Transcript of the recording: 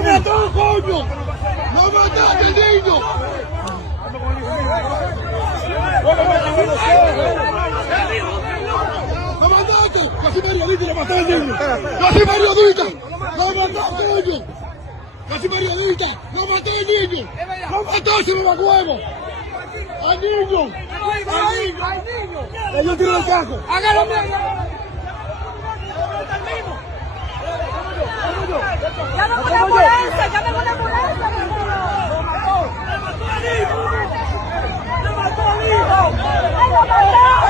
¡Lo mató, coño! ¡Lo mataste, niño! ¡Lo mataste! ¡Yo soy periodista y lo maté al niño! ¡Yo soy periodista! ¡Lo mataste, coño! ¡Yo soy periodista! ¡Lo maté al niño! ¡Lo mató, si me va huevo! ¡Al niño! ¡Al niño! ¡Ellos tiran el casco! ¡Hágalo, ¡Llama con la ambulancia! ¡Llama con la ambulancia! ¡Lo mató al hijo! ¡Lo mató al hijo!